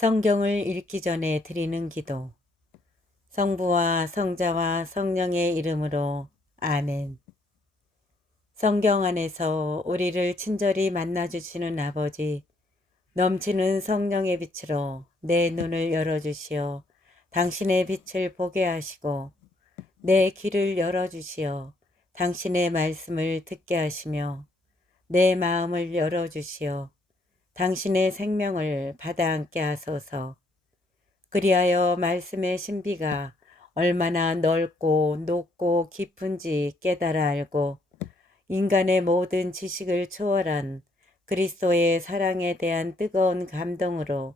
성경을 읽기 전에 드리는 기도. 성부와 성자와 성령의 이름으로 아멘. 성경 안에서 우리를 친절히 만나주시는 아버지, 넘치는 성령의 빛으로 내 눈을 열어주시어 당신의 빛을 보게 하시고, 내 귀를 열어주시어 당신의 말씀을 듣게 하시며, 내 마음을 열어주시어 당신의 생명을 받아 안게 하소서. 그리하여 말씀의 신비가 얼마나 넓고 높고 깊은지 깨달아 알고 인간의 모든 지식을 초월한 그리스도의 사랑에 대한 뜨거운 감동으로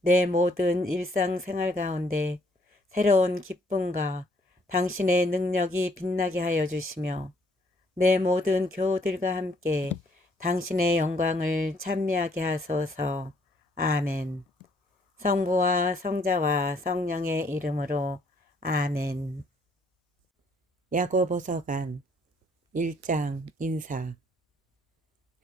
내 모든 일상생활 가운데 새로운 기쁨과 당신의 능력이 빛나게 하여 주시며 내 모든 교우들과 함께 당신의 영광을 찬미하게 하소서. 아멘. 성부와 성자와 성령의 이름으로 아멘. 야고보서간 1장 인사.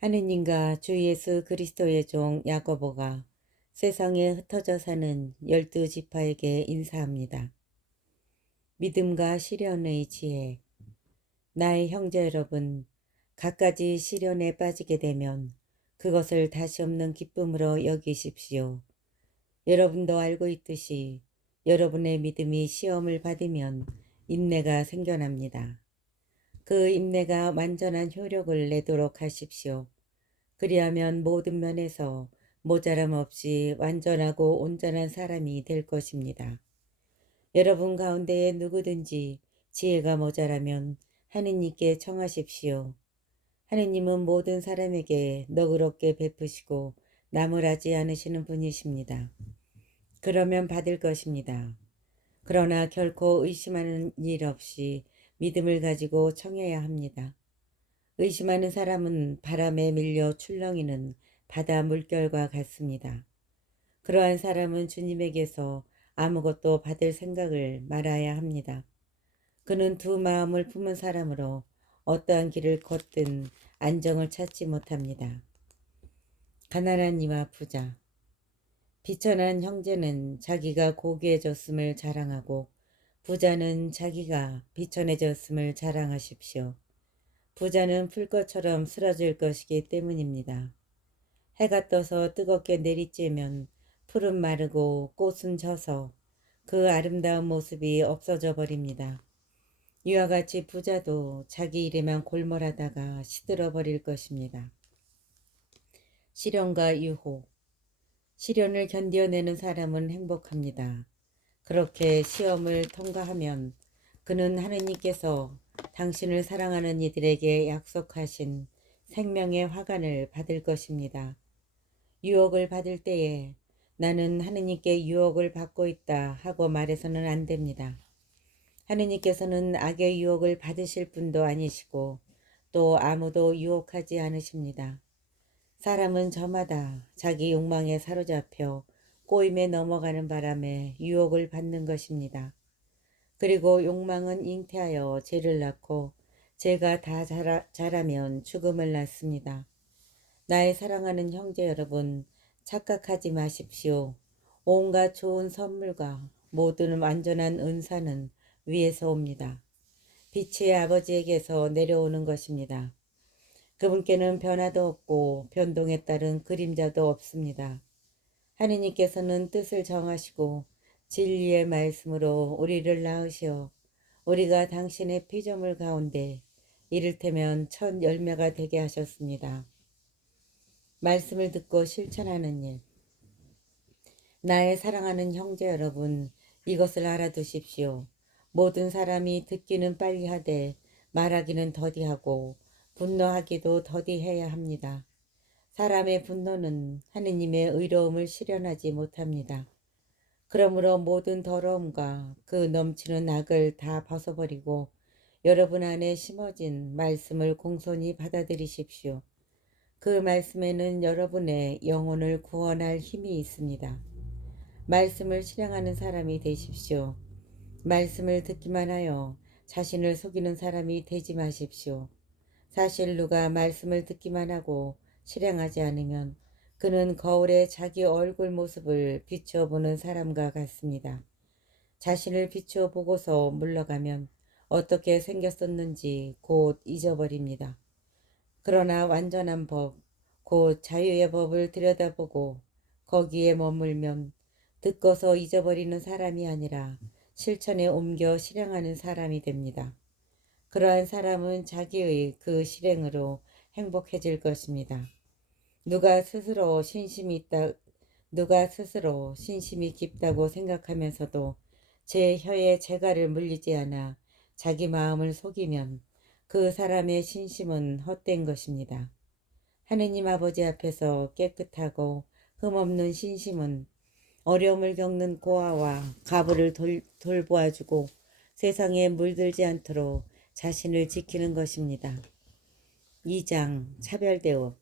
하느님과 주 예수 그리스도의 종 야고보가 세상에 흩어져 사는 12지파에게 인사합니다. 믿음과 시련의 지혜. 나의 형제 여러분, 갖가지 시련에 빠지게 되면 그것을 다시 없는 기쁨으로 여기십시오. 여러분도 알고 있듯이 여러분의 믿음이 시험을 받으면 인내가 생겨납니다. 그 인내가 완전한 효력을 내도록 하십시오. 그리하면 모든 면에서 모자람 없이 완전하고 온전한 사람이 될 것입니다. 여러분 가운데에 누구든지 지혜가 모자라면 하느님께 청하십시오. 하느님은 모든 사람에게 너그럽게 베푸시고 나무라지 않으시는 분이십니다. 그러면 받을 것입니다. 그러나 결코 의심하는 일 없이 믿음을 가지고 청해야 합니다. 의심하는 사람은 바람에 밀려 출렁이는 바다 물결과 같습니다. 그러한 사람은 주님에게서 아무것도 받을 생각을 말아야 합니다. 그는 두 마음을 품은 사람으로 어떠한 길을 걷든 안정을 찾지 못합니다. 가난한 이와 부자. 비천한 형제는 자기가 고귀해졌음을 자랑하고 부자는 자기가 비천해졌음을 자랑하십시오. 부자는 풀꽃처럼 쓰러질 것이기 때문입니다. 해가 떠서 뜨겁게 내리쬐면 풀은 마르고 꽃은 져서 그 아름다운 모습이 없어져 버립니다. 이와 같이 부자도 자기 일에만 골몰하다가 시들어 버릴 것입니다. 시련과 유혹. 시련을 견뎌내는 사람은 행복합니다. 그렇게 시험을 통과하면 그는 하느님께서 당신을 사랑하는 이들에게 약속하신 생명의 화관을 받을 것입니다. 유혹을 받을 때에 나는 하느님께 유혹을 받고 있다 하고 말해서는 안 됩니다. 하느님께서는 악의 유혹을 받으실 분도 아니시고 또 아무도 유혹하지 않으십니다. 사람은 저마다 자기 욕망에 사로잡혀 꼬임에 넘어가는 바람에 유혹을 받는 것입니다. 그리고 욕망은 잉태하여 죄를 낳고 죄가 다 자라면 죽음을 낳습니다. 나의 사랑하는 형제 여러분, 착각하지 마십시오. 온갖 좋은 선물과 모든 완전한 은사는 위에서 옵니다. 빛의 아버지에게서 내려오는 것입니다. 그분께는 변화도 없고 변동에 따른 그림자도 없습니다. 하느님께서는 뜻을 정하시고 진리의 말씀으로 우리를 낳으시어 우리가 당신의 피조물 가운데 이를테면 첫 열매가 되게 하셨습니다. 말씀을 듣고 실천하는 일. 나의 사랑하는 형제 여러분, 이것을 알아두십시오. 모든 사람이 듣기는 빨리 하되 말하기는 더디하고 분노하기도 더디해야 합니다. 사람의 분노는 하느님의 의로움을 실현하지 못합니다. 그러므로 모든 더러움과 그 넘치는 악을 다 벗어버리고 여러분 안에 심어진 말씀을 공손히 받아들이십시오. 그 말씀에는 여러분의 영혼을 구원할 힘이 있습니다. 말씀을 실행하는 사람이 되십시오. 말씀을 듣기만 하여 자신을 속이는 사람이 되지 마십시오. 사실 누가 말씀을 듣기만 하고 실행하지 않으면 그는 거울에 자기 얼굴 모습을 비추어 보는 사람과 같습니다. 자신을 비추어 보고서 물러가면 어떻게 생겼었는지 곧 잊어버립니다. 그러나 완전한 법, 곧 자유의 법을 들여다보고 거기에 머물면 듣고서 잊어버리는 사람이 아니라 실천에 옮겨 실행하는 사람이 됩니다. 그러한 사람은 자기의 그 실행으로 행복해질 것입니다. 누가 스스로 신심이 깊다고 생각하면서도 제 혀에 재갈을 물리지 않아 자기 마음을 속이면 그 사람의 신심은 헛된 것입니다. 하느님 아버지 앞에서 깨끗하고 흠없는 신심은 어려움을 겪는 고아와 가부를 돌보아주고 세상에 물들지 않도록 자신을 지키는 것입니다. 2장 차별대우.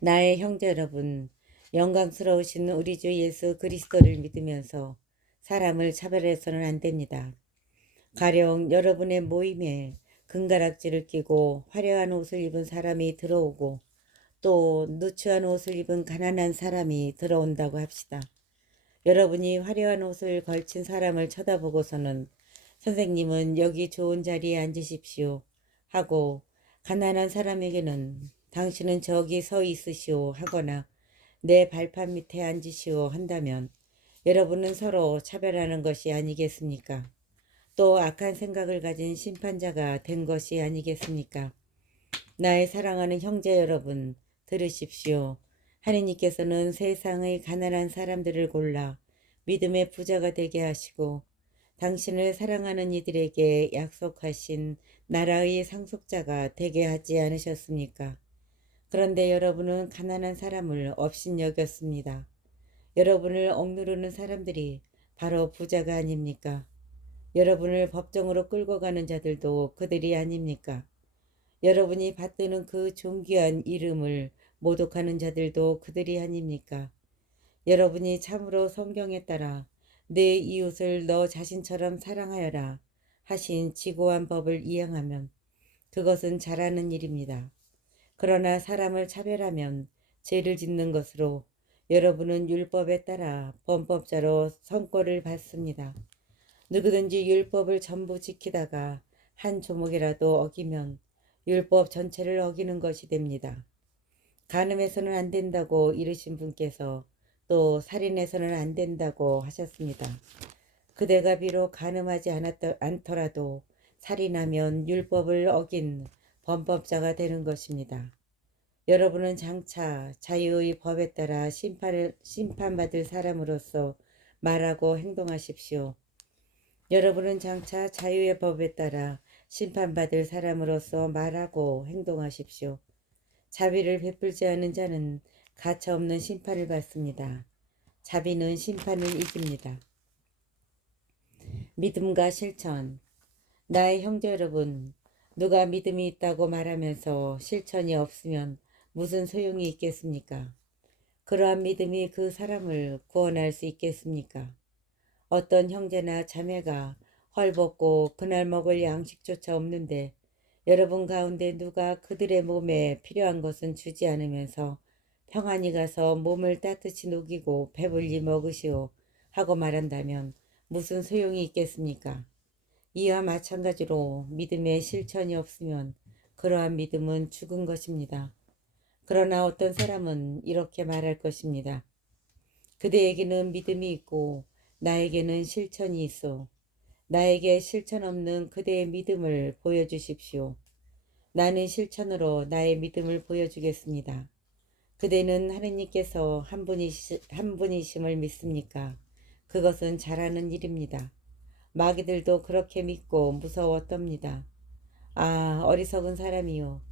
나의 형제 여러분, 영광스러우신 우리 주 예수 그리스도를 믿으면서 사람을 차별해서는 안 됩니다. 가령 여러분의 모임에 금가락지를 끼고 화려한 옷을 입은 사람이 들어오고 또 누추한 옷을 입은 가난한 사람이 들어온다고 합시다. 여러분이 화려한 옷을 걸친 사람을 쳐다보고서는 선생님은 여기 좋은 자리에 앉으십시오 하고 가난한 사람에게는 당신은 저기 서 있으시오 하거나 내 발판 밑에 앉으시오 한다면 여러분은 서로 차별하는 것이 아니겠습니까? 또 악한 생각을 가진 심판자가 된 것이 아니겠습니까? 나의 사랑하는 형제 여러분, 들으십시오. 하느님께서는 세상의 가난한 사람들을 골라 믿음의 부자가 되게 하시고 당신을 사랑하는 이들에게 약속하신 나라의 상속자가 되게 하지 않으셨습니까? 그런데 여러분은 가난한 사람을 업신여겼습니다. 여러분을 억누르는 사람들이 바로 부자가 아닙니까? 여러분을 법정으로 끌고 가는 자들도 그들이 아닙니까? 여러분이 받드는 그 존귀한 이름을 모독하는 자들도 그들이 아닙니까? 여러분이 참으로 성경에 따라 내 이웃을 너 자신처럼 사랑하여라 하신 지고한 법을 이행하면 그것은 잘하는 일입니다. 그러나 사람을 차별하면 죄를 짓는 것으로 여러분은 율법에 따라 범법자로 선고를 받습니다. 누구든지 율법을 전부 지키다가 한 조목이라도 어기면 율법 전체를 어기는 것이 됩니다. 간음해서는 안 된다고 이르신 분께서 또 살인해서는 안 된다고 하셨습니다. 그대가 비록 간음하지 않더라도 살인하면 율법을 어긴 범법자가 되는 것입니다. 여러분은 장차 자유의 법에 따라 심판받을 사람으로서 말하고 행동하십시오. 여러분은 장차 자유의 법에 따라 심판받을 사람으로서 말하고 행동하십시오. 자비를 베풀지 않은 자는 가차없는 심판을 받습니다. 자비는 심판을 이깁니다. 믿음과 실천. 나의 형제 여러분, 누가 믿음이 있다고 말하면서 실천이 없으면 무슨 소용이 있겠습니까? 그러한 믿음이 그 사람을 구원할 수 있겠습니까? 어떤 형제나 자매가 헐벗고 그날 먹을 양식조차 없는데 여러분 가운데 누가 그들의 몸에 필요한 것은 주지 않으면서 평안히 가서 몸을 따뜻이 녹이고 배불리 먹으시오 하고 말한다면 무슨 소용이 있겠습니까? 이와 마찬가지로 믿음에 실천이 없으면 그러한 믿음은 죽은 것입니다. 그러나 어떤 사람은 이렇게 말할 것입니다. 그대에게는 믿음이 있고 나에게는 실천이 있어. 나에게 실천 없는 그대의 믿음을 보여주십시오. 나는 실천으로 나의 믿음을 보여주겠습니다. 그대는 하느님께서 한 분이심을 믿습니까? 그것은 잘하는 일입니다. 마귀들도 그렇게 믿고 무서웠답니다. 아, 어리석은 사람이요.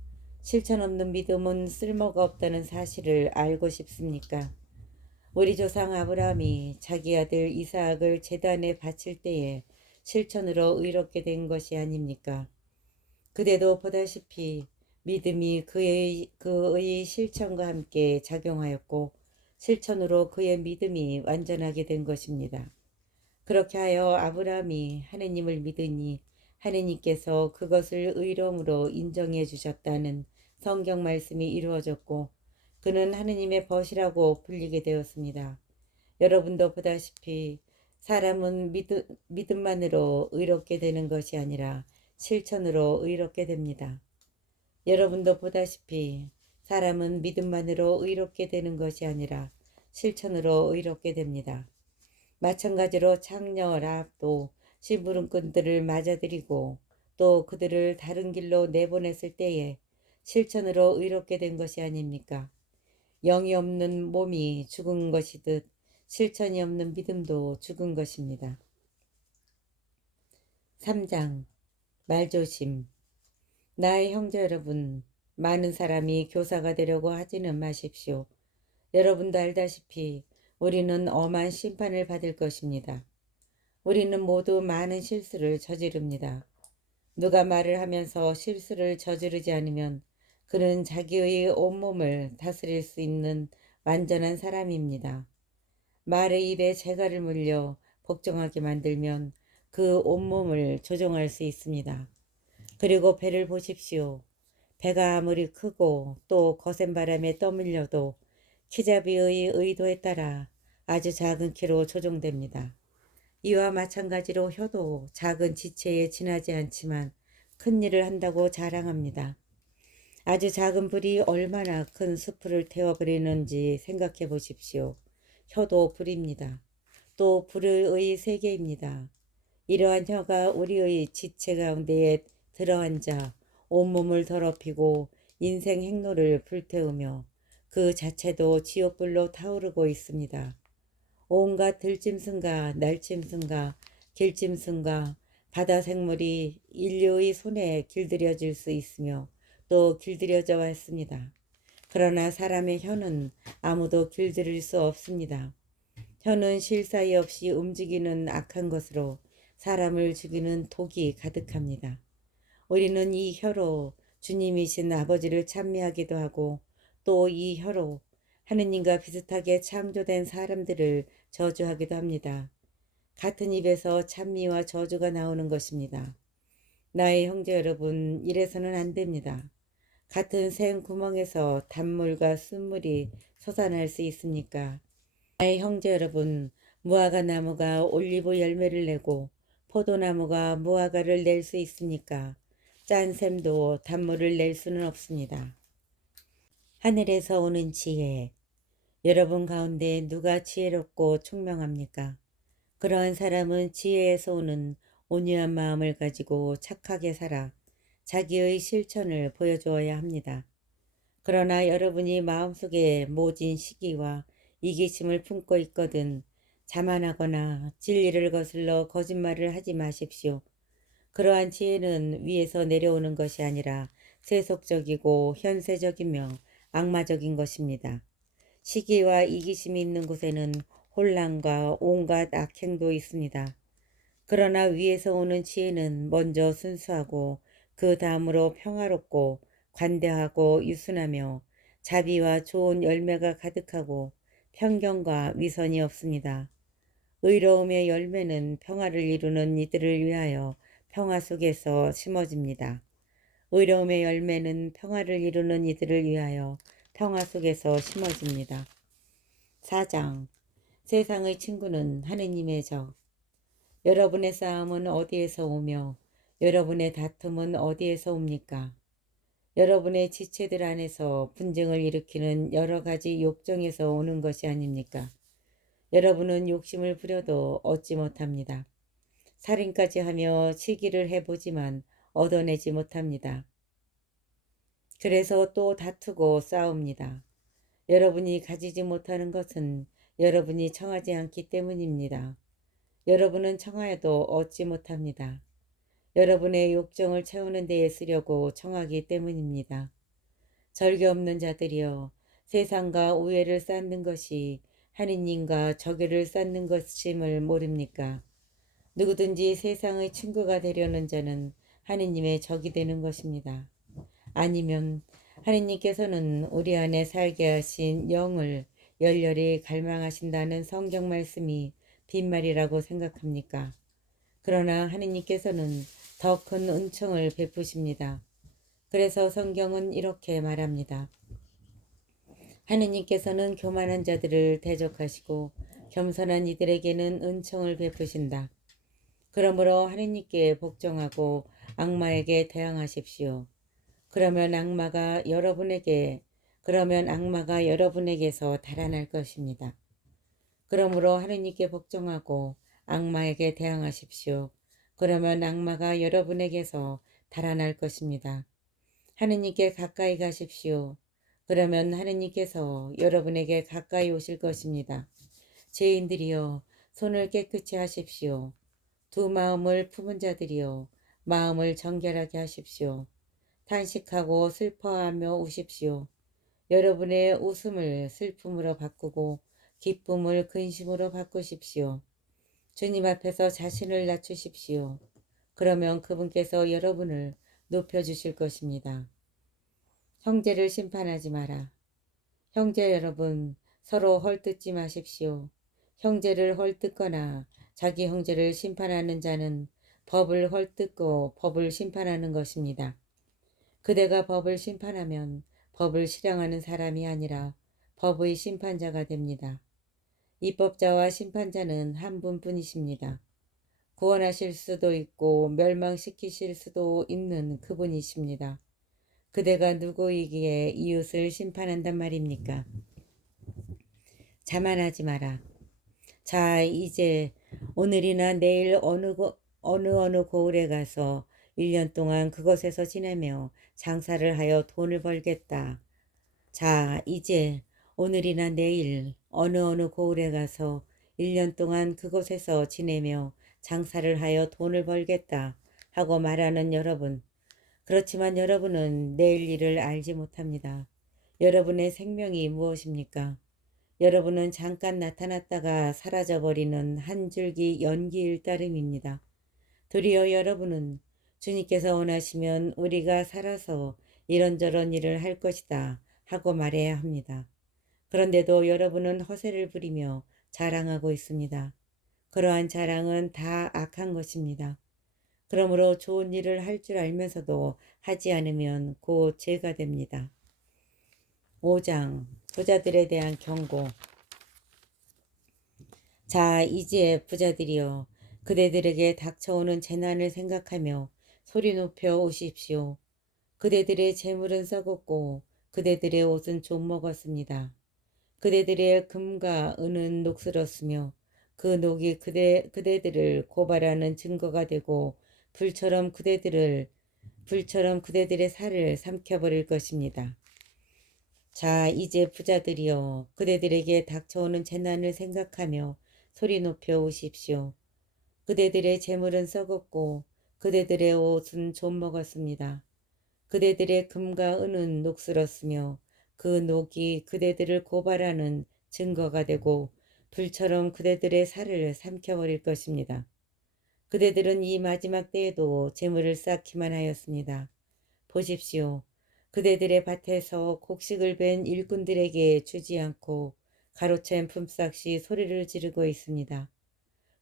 실천 없는 믿음은 쓸모가 없다는 사실을 알고 싶습니까? 우리 조상 아브라함이 자기 아들 이삭을 제단에 바칠 때에 실천으로 의롭게 된 것이 아닙니까? 그대도 보다시피 믿음이 그의 실천과 함께 작용하였고 실천으로 그의 믿음이 완전하게 된 것입니다. 그렇게 하여 아브라함이 하느님을 믿으니 하느님께서 그것을 의로움으로 인정해 주셨다는 성경 말씀이 이루어졌고 그는 하느님의 벗이라고 불리게 되었습니다. 여러분도 보다시피 사람은 믿음만으로 의롭게 되는 것이 아니라 실천으로 의롭게 됩니다. 여러분도 보다시피 사람은 믿음만으로 의롭게 되는 것이 아니라 실천으로 의롭게 됩니다. 마찬가지로 창녀 라합도 심부름꾼들을 맞아들이고 또 그들을 다른 길로 내보냈을 때에 실천으로 의롭게 된 것이 아닙니까? 영이 없는 몸이 죽은 것이듯 실천이 없는 믿음도 죽은 것입니다. 3장 말조심. 나의 형제 여러분, 많은 사람이 교사가 되려고 하지는 마십시오. 여러분도 알다시피 우리는 엄한 심판을 받을 것입니다. 우리는 모두 많은 실수를 저지릅니다. 누가 말을 하면서 실수를 저지르지 않으면 그는 자기의 온몸을 다스릴 수 있는 완전한 사람입니다. 말의 입에 재갈을 물려 복종하게 만들면 그 온몸을 조종할 수 있습니다. 그리고 배를 보십시오. 배가 아무리 크고 또 거센 바람에 떠밀려도 키잡이의 의도에 따라 아주 작은 키로 조종됩니다. 이와 마찬가지로 혀도 작은 지체에 지나지 않지만 큰 일을 한다고 자랑합니다. 아주 작은 불이 얼마나 큰 숲을 태워버리는지 생각해 보십시오. 혀도 불입니다. 또 불의 세계입니다. 이러한 혀가 우리의 지체 가운데에 들어앉아 온몸을 더럽히고 인생 행로를 불태우며 그 자체도 지옥불로 타오르고 있습니다. 온갖 들짐승과 날짐승과 길짐승과 바다 생물이 인류의 손에 길들여질 수 있으며 또 길들여져 왔습니다. 그러나 사람의 혀는 아무도 길들일 수 없습니다. 혀는 쉴 사이 없이 움직이는 악한 것으로 사람을 죽이는 독이 가득합니다. 우리는 이 혀로 주님이신 아버지를 찬미하기도 하고 또 이 혀로 하느님과 비슷하게 창조된 사람들을 저주하기도 합니다. 같은 입에서 찬미와 저주가 나오는 것입니다. 나의 형제 여러분, 이래서는 안 됩니다. 같은 샘 구멍에서 단물과 순물이 솟아날 수 있습니까? 나의 형제 여러분, 무화과 나무가 올리브 열매를 내고 포도나무가 무화과를 낼 수 있습니까? 짠 샘도 단물을 낼 수는 없습니다. 하늘에서 오는 지혜. 여러분 가운데 누가 지혜롭고 총명합니까? 그러한 사람은 지혜에서 오는 온유한 마음을 가지고 착하게 살아 자기의 실천을 보여주어야 합니다. 그러나 여러분이 마음속에 모진 시기와 이기심을 품고 있거든 자만하거나 진리를 거슬러 거짓말을 하지 마십시오. 그러한 지혜는 위에서 내려오는 것이 아니라 세속적이고 현세적이며 악마적인 것입니다. 시기와 이기심이 있는 곳에는 혼란과 온갖 악행도 있습니다. 그러나 위에서 오는 지혜는 먼저 순수하고 그 다음으로 평화롭고 관대하고 유순하며 자비와 좋은 열매가 가득하고 편견과 위선이 없습니다. 의로움의 열매는 평화를 이루는 이들을 위하여 평화 속에서 심어집니다. 의로움의 열매는 평화를 이루는 이들을 위하여 평화 속에서 심어집니다. 4장 세상의 친구는 하느님의 적. 여러분의 싸움은 어디에서 오며 여러분의 다툼은 어디에서 옵니까? 여러분의 지체들 안에서 분쟁을 일으키는 여러 가지 욕정에서 오는 것이 아닙니까? 여러분은 욕심을 부려도 얻지 못합니다. 살인까지 하며 시기를 해보지만 얻어내지 못합니다. 그래서 또 다투고 싸웁니다. 여러분이 가지지 못하는 것은 여러분이 청하지 않기 때문입니다. 여러분은 청하여도 얻지 못합니다. 여러분의 욕정을 채우는 데에 쓰려고 청하기 때문입니다. 절개 없는 자들이여, 세상과 우애를 쌓는 것이 하느님과 저교를 쌓는 것임을 모릅니까? 누구든지 세상의 친구가 되려는 자는 하느님의 적이 되는 것입니다. 아니면 하느님께서는 우리 안에 살게 하신 영을 열렬히 갈망하신다는 성경 말씀이 빈말이라고 생각합니까? 그러나 하느님께서는 더 큰 은총을 베푸십니다. 그래서 성경은 이렇게 말합니다. 하느님께서는 교만한 자들을 대적하시고 겸손한 이들에게는 은총을 베푸신다. 그러므로 하느님께 복종하고 악마에게 대항하십시오. 그러면 악마가 여러분에게서 달아날 것입니다. 그러므로 하느님께 복종하고 악마에게 대항하십시오. 그러면 악마가 여러분에게서 달아날 것입니다. 하느님께 가까이 가십시오. 그러면 하느님께서 여러분에게 가까이 오실 것입니다. 죄인들이여, 손을 깨끗이 하십시오. 두 마음을 품은 자들이여, 마음을 정결하게 하십시오. 탄식하고 슬퍼하며 우십시오. 여러분의 웃음을 슬픔으로 바꾸고 기쁨을 근심으로 바꾸십시오. 주님 앞에서 자신을 낮추십시오. 그러면 그분께서 여러분을 높여주실 것입니다. 형제를 심판하지 마라. 형제 여러분, 서로 헐뜯지 마십시오. 형제를 헐뜯거나 자기 형제를 심판하는 자는 법을 헐뜯고 법을 심판하는 것입니다. 그대가 법을 심판하면 법을 실행하는 사람이 아니라 법의 심판자가 됩니다. 입법자와 심판자는 한 분뿐이십니다. 구원하실 수도 있고 멸망시키실 수도 있는 그분이십니다. 그대가 누구이기에 이웃을 심판한단 말입니까? 자만하지 마라. 자, 이제 오늘이나 내일 어느 고을에 가서 1년 동안 그곳에서 지내며 장사를 하여 돈을 벌겠다. 자, 이제 오늘이나 내일 어느 고을에 가서 1년 동안 그곳에서 지내며 장사를 하여 돈을 벌겠다 하고 말하는 여러분. 그렇지만 여러분은 내일 일을 알지 못합니다. 여러분의 생명이 무엇입니까? 여러분은 잠깐 나타났다가 사라져버리는 한 줄기 연기일 따름입니다. 도리어 여러분은 주님께서 원하시면 우리가 살아서 이런저런 일을 할 것이다 하고 말해야 합니다. 그런데도 여러분은 허세를 부리며 자랑하고 있습니다. 그러한 자랑은 다 악한 것입니다. 그러므로 좋은 일을 할 줄 알면서도 하지 않으면 곧 죄가 됩니다. 5장 부자들에 대한 경고. 자, 이제 부자들이여, 그대들에게 닥쳐오는 재난을 생각하며 소리 높여 오십시오. 그대들의 재물은 썩었고 그대들의 옷은 좀 먹었습니다. 그대들의 금과 은은 녹슬었으며 그 녹이 그대들을 고발하는 증거가 되고 불처럼 그대들의 살을 삼켜버릴 것입니다. 자, 이제 부자들이여, 그대들에게 닥쳐오는 재난을 생각하며 소리 높여 오십시오. 그대들의 재물은 썩었고 그대들의 옷은 좀 먹었습니다. 그대들의 금과 은은 녹슬었으며 그 녹이 그대들을 고발하는 증거가 되고 불처럼 그대들의 살을 삼켜버릴 것입니다. 그대들은 이 마지막 때에도 재물을 쌓기만 하였습니다. 보십시오. 그대들의 밭에서 곡식을 벤 일꾼들에게 주지 않고 가로챈 품삯이 소리를 지르고 있습니다.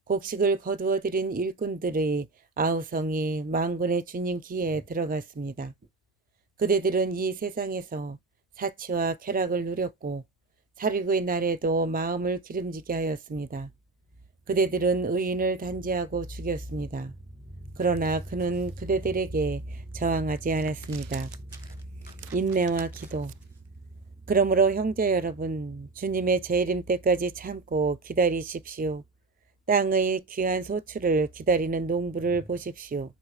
곡식을 거두어 들인 일꾼들의 아우성이 만군의 주님 귀에 들어갔습니다. 그대들은 이 세상에서 사치와 쾌락을 누렸고 살인의 날에도 마음을 기름지게 하였습니다. 그대들은 의인을 단죄하고 죽였습니다. 그러나 그는 그대들에게 저항하지 않았습니다. 인내와 기도. 그러므로 형제 여러분, 주님의 재림 때까지 참고 기다리십시오. 땅의 귀한 소출을 기다리는 농부를 보십시오.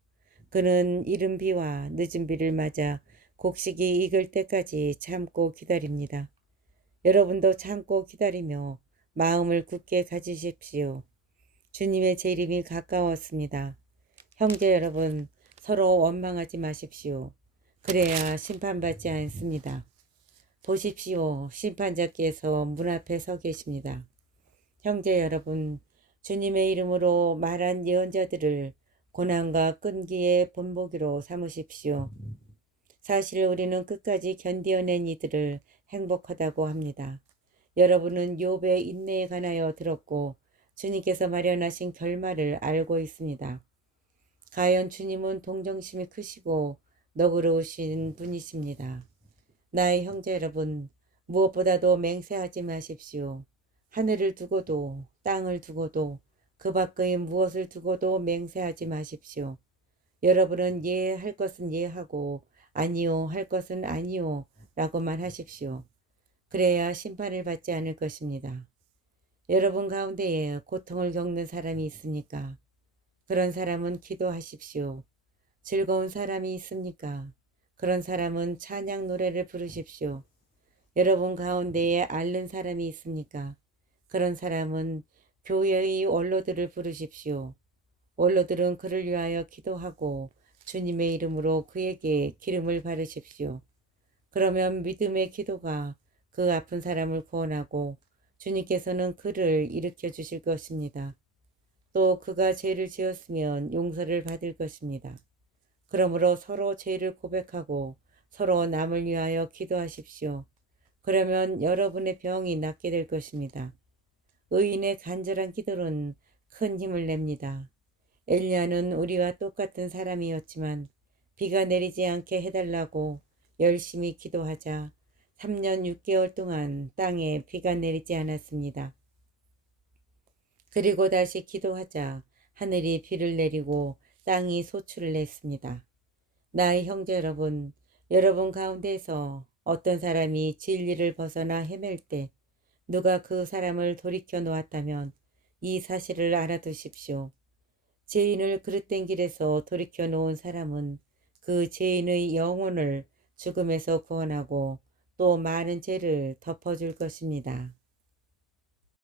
그는 이른 비와 늦은 비를 맞아 곡식이 익을 때까지 참고 기다립니다. 여러분도 참고 기다리며 마음을 굳게 가지십시오. 주님의 재림이 가까웠습니다. 형제 여러분, 서로 원망하지 마십시오. 그래야 심판받지 않습니다. 보십시오. 심판자께서 문 앞에 서 계십니다. 형제 여러분, 주님의 이름으로 말한 예언자들을 고난과 끈기의 본보기로 삼으십시오. 사실 우리는 끝까지 견디어낸 이들을 행복하다고 합니다. 여러분은 욥의 인내에 관하여 들었고 주님께서 마련하신 결말을 알고 있습니다. 과연 주님은 동정심이 크시고 너그러우신 분이십니다. 나의 형제 여러분, 무엇보다도 맹세하지 마십시오. 하늘을 두고도 땅을 두고도 그 밖의 무엇을 두고도 맹세하지 마십시오. 여러분은 예 할 것은 예 하고 아니요 할 것은 아니요 라고만 하십시오. 그래야 심판을 받지 않을 것입니다. 여러분 가운데에 고통을 겪는 사람이 있습니까? 그런 사람은 기도하십시오. 즐거운 사람이 있습니까? 그런 사람은 찬양 노래를 부르십시오. 여러분 가운데에 앓는 사람이 있습니까? 그런 사람은 교회의 원로들을 부르십시오. 원로들은 그를 위하여 기도하고 주님의 이름으로 그에게 기름을 바르십시오. 그러면 믿음의 기도가 그 아픈 사람을 구원하고 주님께서는 그를 일으켜 주실 것입니다. 또 그가 죄를 지었으면 용서를 받을 것입니다. 그러므로 서로 죄를 고백하고 서로 남을 위하여 기도하십시오. 그러면 여러분의 병이 낫게 될 것입니다. 의인의 간절한 기도는 큰 힘을 냅니다. 엘리야는 우리와 똑같은 사람이었지만 비가 내리지 않게 해달라고 열심히 기도하자 3년 6개월 동안 땅에 비가 내리지 않았습니다. 그리고 다시 기도하자 하늘이 비를 내리고 땅이 소출을 냈습니다. 나의 형제 여러분, 여러분 가운데서 어떤 사람이 진리를 벗어나 헤맬 때 누가 그 사람을 돌이켜 놓았다면 이 사실을 알아두십시오. 죄인을 그릇된 길에서 돌이켜 놓은 사람은 그 죄인의 영혼을 죽음에서 구원하고 또 많은 죄를 덮어줄 것입니다.